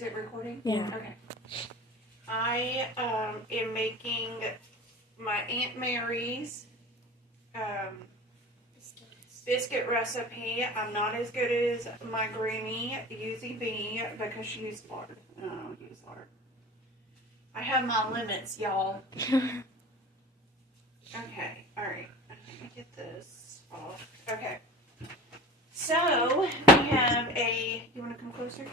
Is it recording? Yeah. Okay. I am making my Aunt Mary's biscuit recipe. I'm not as good as my granny, Eusie B, because she used lard. I don't use lard. I have my limits, y'all. Okay, alright. Let me get this off. Okay. So, we have you want to come closer?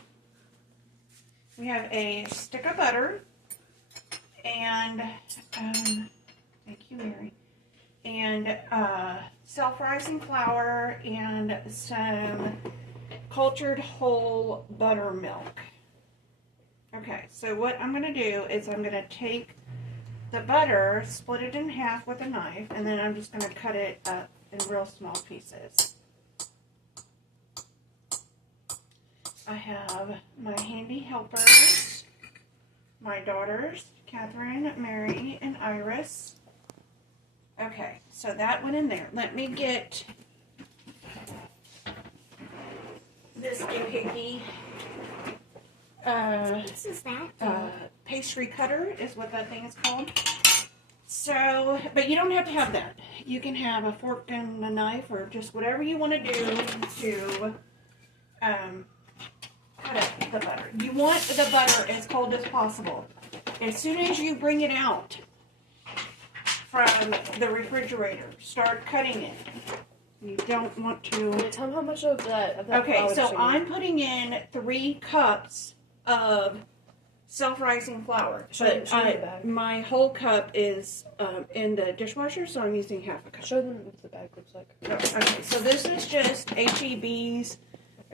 We have a stick of butter, and, thank you, Mary, and self-rising flour, and some cultured whole buttermilk. Okay, so what I'm going to do is I'm going to take the butter, split it in half with a knife, and then I'm just going to cut it up in real small pieces. I have my handy helpers, my daughters, Catherine, Mary, and Iris. Okay, so that went in there. Let me get this doohickey. What is that? Pastry cutter is what that thing is called. So, but you don't have to have that. You can have a fork and a knife, or just whatever you want to do to cut up the butter. You want the butter as cold as possible. As soon as you bring it out from the refrigerator, start cutting it. You don't want to. Tell me how much of that Okay, so I'm putting in 3 cups of self-rising flour. But my whole cup is in the dishwasher, so I'm using half a cup. Show them what the bag looks like. Okay, so this is just HEB's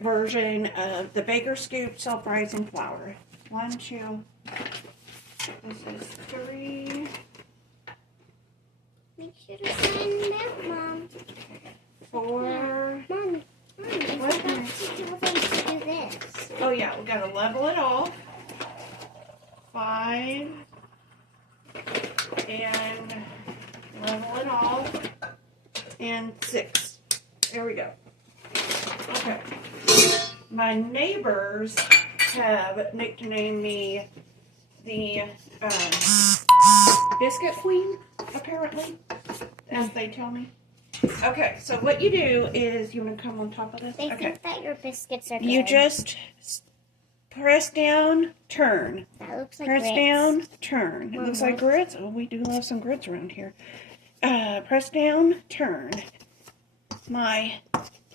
version of the Baker Scoop self-rising flour. 1, 2, this is 3. Make sure to sign that, Mom. 4. Mommy, what about to do this? Oh yeah, we gotta level it off. 5. And level it off. And 6. There we go. Okay. My neighbors have nicknamed me the biscuit queen, apparently, as they tell me. Okay, so what you do is, you want to come on top of this? They Okay. think that your biscuits are good. You just press down, turn. That looks like Press grits. down, turn. It looks like grits. Oh, we do love some grits around here. Press down, turn. My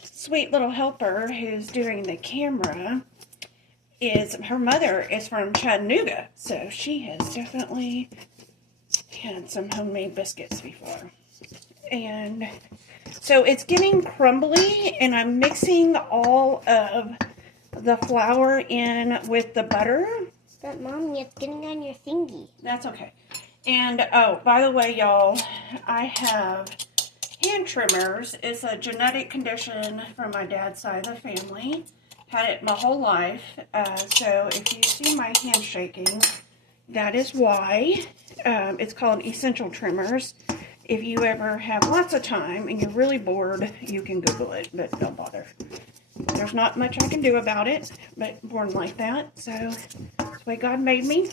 sweet little helper who's doing the camera her mother is from Chattanooga, so she has definitely had some homemade biscuits before. And so it's getting crumbly, and I'm mixing all of the flour in with the butter. But Mom, it's getting on your thingy. That's okay. And, oh, by the way, y'all, I have hand trimmers. It's a genetic condition from my dad's side of the family. Had it my whole life. So if you see my hand shaking, that is why. It's called essential trimmers. If you ever have lots of time and you're really bored, you can Google it, but don't bother. There's not much I can do about it, but born like that. So that's the way God made me.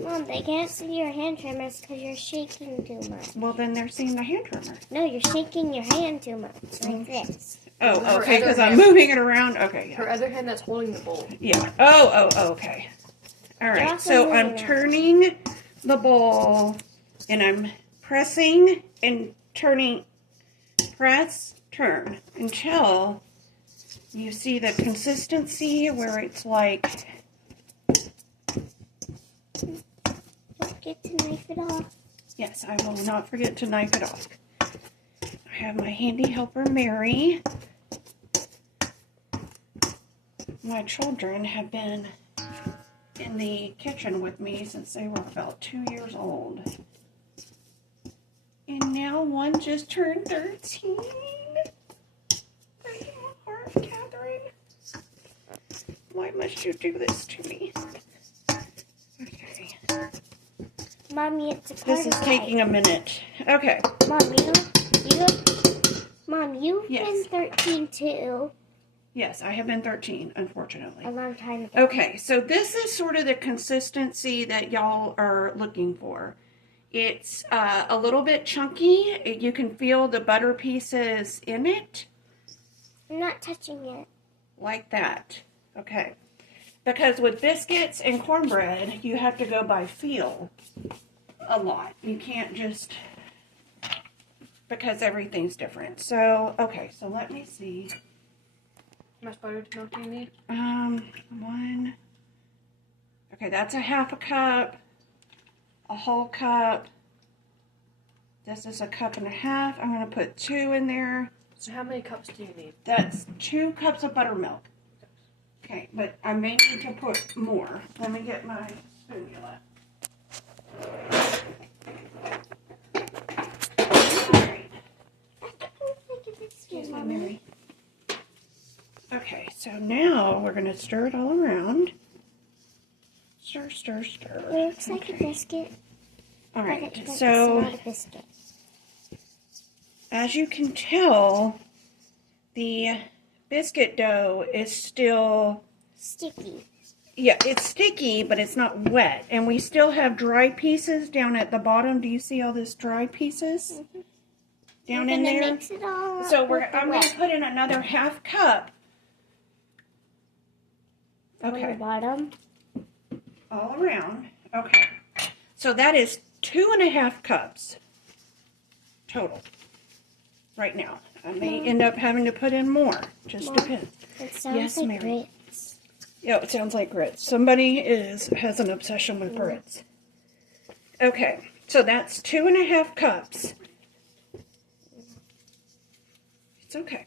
Mom, they can't see your hand trimmers because you're shaking too much. Well, then they're seeing the hand trimmer. No, you're shaking your hand too much, like this. Oh, okay, because I'm moving it around. Okay, yeah. Her other hand that's holding the bowl. Yeah. Oh, okay. All right, so I'm turning the bowl, and I'm pressing and turning, press, turn, until you see the consistency where it's like... Don't forget to knife it off. Yes, I will not forget to knife it off. I have my handy helper, Mary. My children have been in the kitchen with me since they were about 2 years old. And now one just turned 13. Breaking my heart, Catherine. Why must you do this to me? Okay. Mommy, it's a part This is of taking a minute. Okay. Mom, you've Yes. been 13 too. Yes, I have been 13, unfortunately. A long time ago. Okay, so this is sort of the consistency that y'all are looking for. It's a little bit chunky. You can feel the butter pieces in it. I'm not touching it. Like that. Okay. Because with biscuits and cornbread, you have to go by feel a lot. You can't just, because everything's different. So, okay, so let me see. How much buttermilk do you need? One. Okay, that's a half a cup, a whole cup. This is a cup and a half. I'm going to put 2 in there. So how many cups do you need? That's 2 cups of buttermilk. Okay, but I may need to put more. Let me get my spoonula. Alright. Excuse me, Mary. Okay, so now we're going to stir it all around. Stir, stir, stir. It looks like a biscuit. Alright, It's so not a biscuit. as you can tell, the biscuit dough is still, Sticky. yeah, it's sticky, but it's not wet. And we still have dry pieces down at the bottom. Do you see all this dry pieces down in We're gonna there? mix it all up So with the I'm going to wet. put in another half cup. On the Okay, bottom. all around. Okay, so that is 2.5 cups total right now. I may end up having to put in more. Just Mom, depends. It sounds Yes, like Mary. grits. Yeah, it sounds like grits. Somebody has an obsession with grits. Okay, so that's 2.5 cups. It's okay.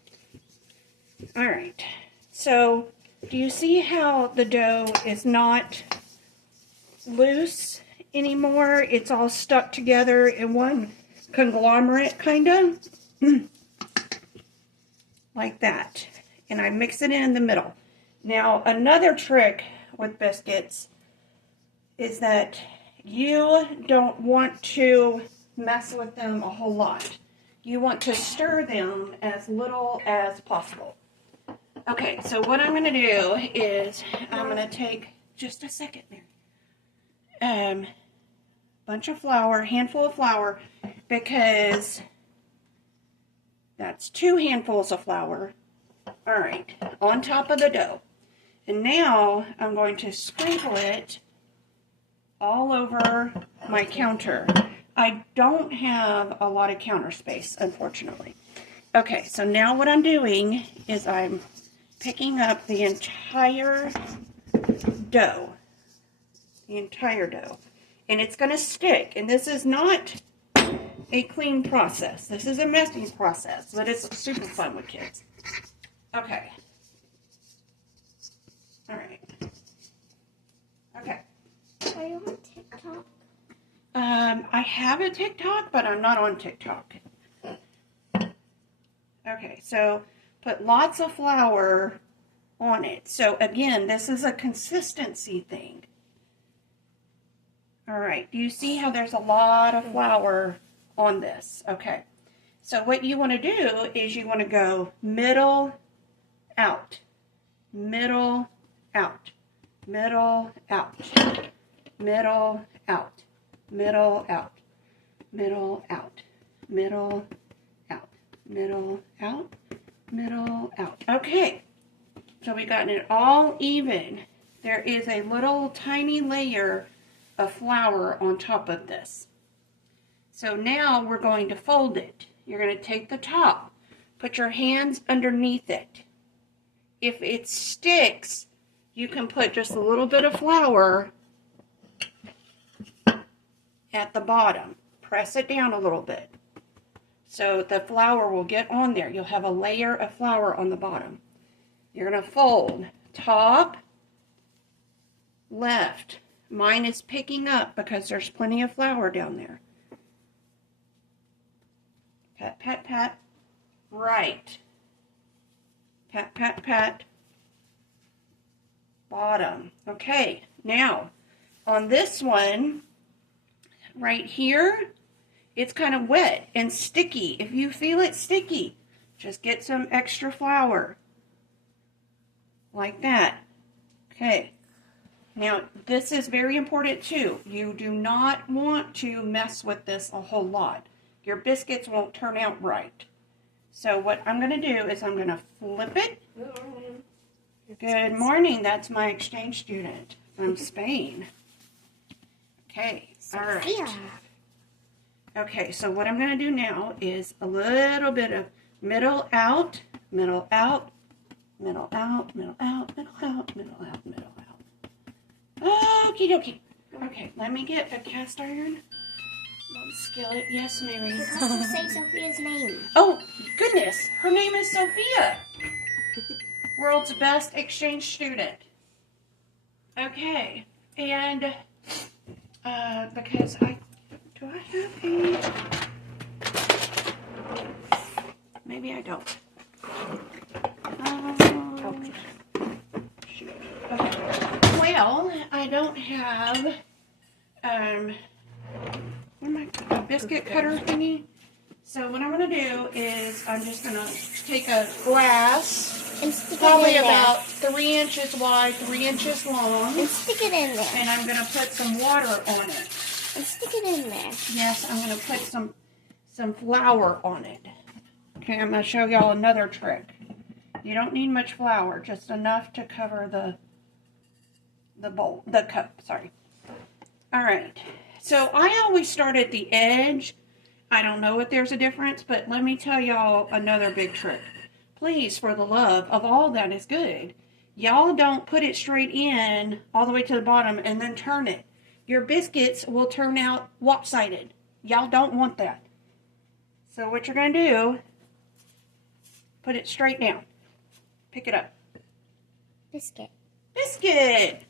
All right. So, do you see how the dough is not loose anymore? It's all stuck together in one conglomerate, kind of. Like that. And I mix it in the middle. Now, another trick with biscuits is that you don't want to mess with them a whole lot. You want to stir them as little as possible. Okay, so what I'm going to do is I'm going to take just a second there. Bunch of flour, handful of flour, because that's 2 handfuls of flour. All right, on top of the dough. And now I'm going to sprinkle it all over my counter. I don't have a lot of counter space, unfortunately. Okay, so now what I'm doing is I'm picking up the entire dough. The entire dough. And it's going to stick. And this is not a clean process. This is a messy process, but it's super fun with kids. Okay. All right. Okay. Are you on TikTok? I have a TikTok, but I'm not on TikTok. Okay, so put lots of flour on it. So again, this is a consistency thing. All right, do you see how there's a lot of flour on this? Okay, so what you want to do is you want to go middle, out, middle, out, middle, out, middle, out, middle, out, middle, out, middle, out, middle, out, middle, out. Okay, so we've gotten it all even. There is a little tiny layer of flour on top of this. So now we're going to fold it. You're going to take the top, put your hands underneath it. If it sticks, you can put just a little bit of flour at the bottom. Press it down a little bit so the flour will get on there. You'll have a layer of flour on the bottom. You're going to fold top, left. Mine is picking up because there's plenty of flour down there. Pat, pat, pat. Right. Pat, pat, pat. Bottom. Okay, now on this one right here, it's kind of wet and sticky. If you feel it sticky, just get some extra flour. like that. Okay. Now, this is very important too. You do not want to mess with this a whole lot. Your biscuits won't turn out right. So what I'm going to do is I'm going to flip it. Good morning. That's my exchange student from Spain. Okay. All right. Okay, so what I'm going to do now is a little bit of middle out, middle out, middle out, middle out, middle out, middle out, middle out. Okie dokie. Okay, let me get a cast iron skillet. Yes, Mary. You have to say Sophia's name. Oh, goodness. Her name is Sophia. World's best exchange student. Okay, and because do I have maybe I don't. Shoot. Okay. Well, I don't have a biscuit cutter thingy. So what I'm gonna do is I'm just gonna take a glass, And stick probably it in about 3 inches wide, 3 inches long, there. And stick it in there. and I'm gonna put some water on it. And stick it in there. Yes, I'm going to put some flour on it. Okay, I'm going to show y'all another trick. You don't need much flour, just enough to cover the cup, sorry. All right, so I always start at the edge. I don't know if there's a difference, but let me tell y'all another big trick. Please, for the love of all that is good, y'all don't put it straight in all the way to the bottom and then turn it. Your biscuits will turn out lopsided. Y'all don't want that. So what you're going to do, put it straight down. Pick it up. Biscuit. Biscuit!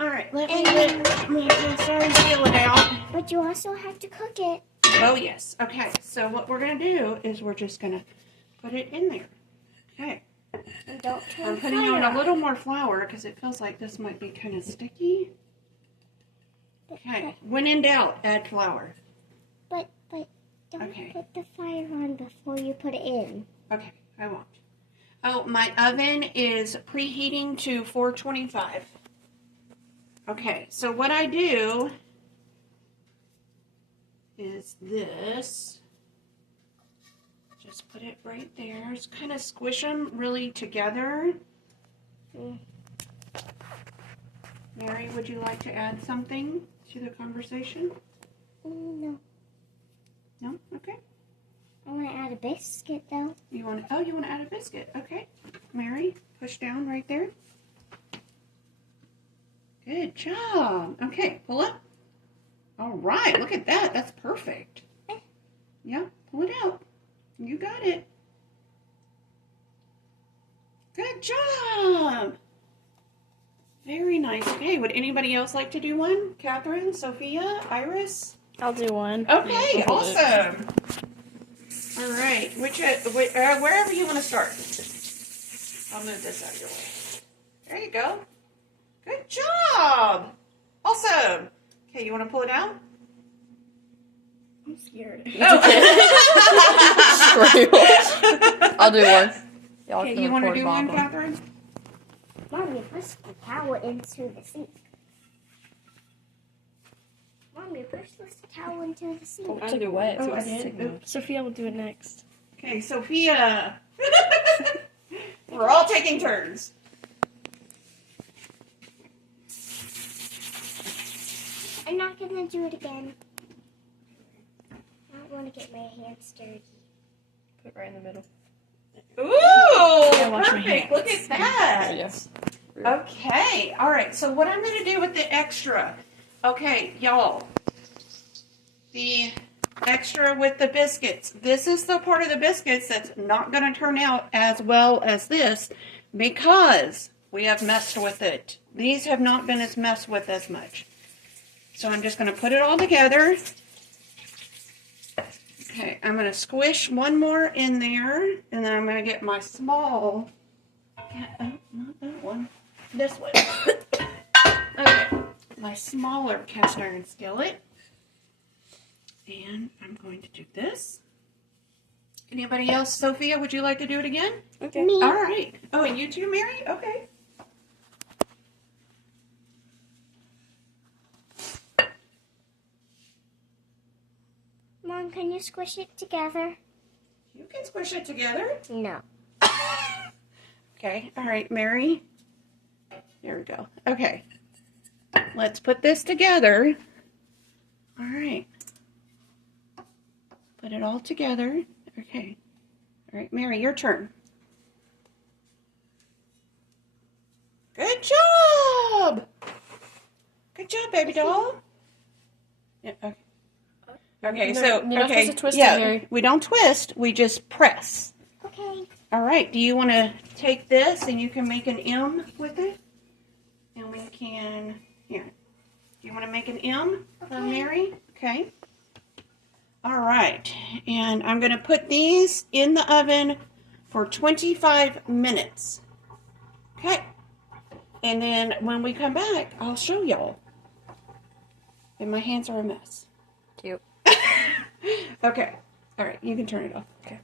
All right, let me get my cast iron skillet out. But you also have to cook it. Oh, yes. Okay, so what we're going to do is we're just going to put it in there. Okay. And don't turn I'm putting fire on a little more flour because it feels like this might be kind of sticky. Okay, when in doubt, add flour. But don't Okay. put the fire on before you put it in. Okay, I won't. Oh, my oven is preheating to 425. Okay, so what I do is this. Just put it right there. Just kind of squish them really together. Mary, would you like to add something to the conversation? No. No? Okay. I want to add a biscuit, though. You want to add a biscuit. Okay. Mary, push down right there. Good job. Okay, pull up. All right, look at that. That's perfect. Yeah, pull it out. You got it. Good job. Very nice. Okay, would anybody else like to do one? Catherine, Sophia, Iris? I'll do one. Okay, awesome. All right, wherever you want to start. I'll move this out of your way. There you go. Good job. Awesome. Okay, you want to pull it out? I'm scared. Oh. I'll do one. Y'all Okay, can you want to record do Bob one, Catherine? Mommy, push the towel into the sink. Mommy, push this towel into the sink. It's gonna be wet. Oh, I did? Oops. Sophia will do it next. Okay, Sophia. We're all taking turns. I'm not going to do it again. I don't want to get my hands dirty. Put it right in the middle. Ooh, wash my perfect. hands. Look at that. Yes. Okay, all right, so what I'm going to do with the extra, okay, y'all, the extra with the biscuits, this is the part of the biscuits that's not going to turn out as well as this because we have messed with it. These have not been as messed with as much. So I'm just going to put it all together. Okay, I'm going to squish one more in there, and then I'm going to get my small, oh, not that one, this one. Okay, my smaller cast iron skillet. And I'm going to do this. Anybody else? Sophia, would you like to do it again? Okay. Me. All right. Oh, and you too, Mary? Okay. Mom, can you squish it together? You can squish it together. No. Okay. All right, Mary. There we go. Okay. Let's put this together. All right. Put it all together. Okay. All right, Mary, your turn. Good job. Good job, baby doll. Yeah, okay. Okay, so You're not okay, supposed to twist it, yeah, Mary. we don't twist. We just press. Okay. All right. Do you want to take this and you can make an M with it? And we can here. Do you want to make an M for Okay. Mary? Okay. All right. And I'm going to put these in the oven for 25 minutes. Okay. And then when we come back, I'll show y'all. And my hands are a mess. Cute. Okay. All right. You can turn it off. Okay.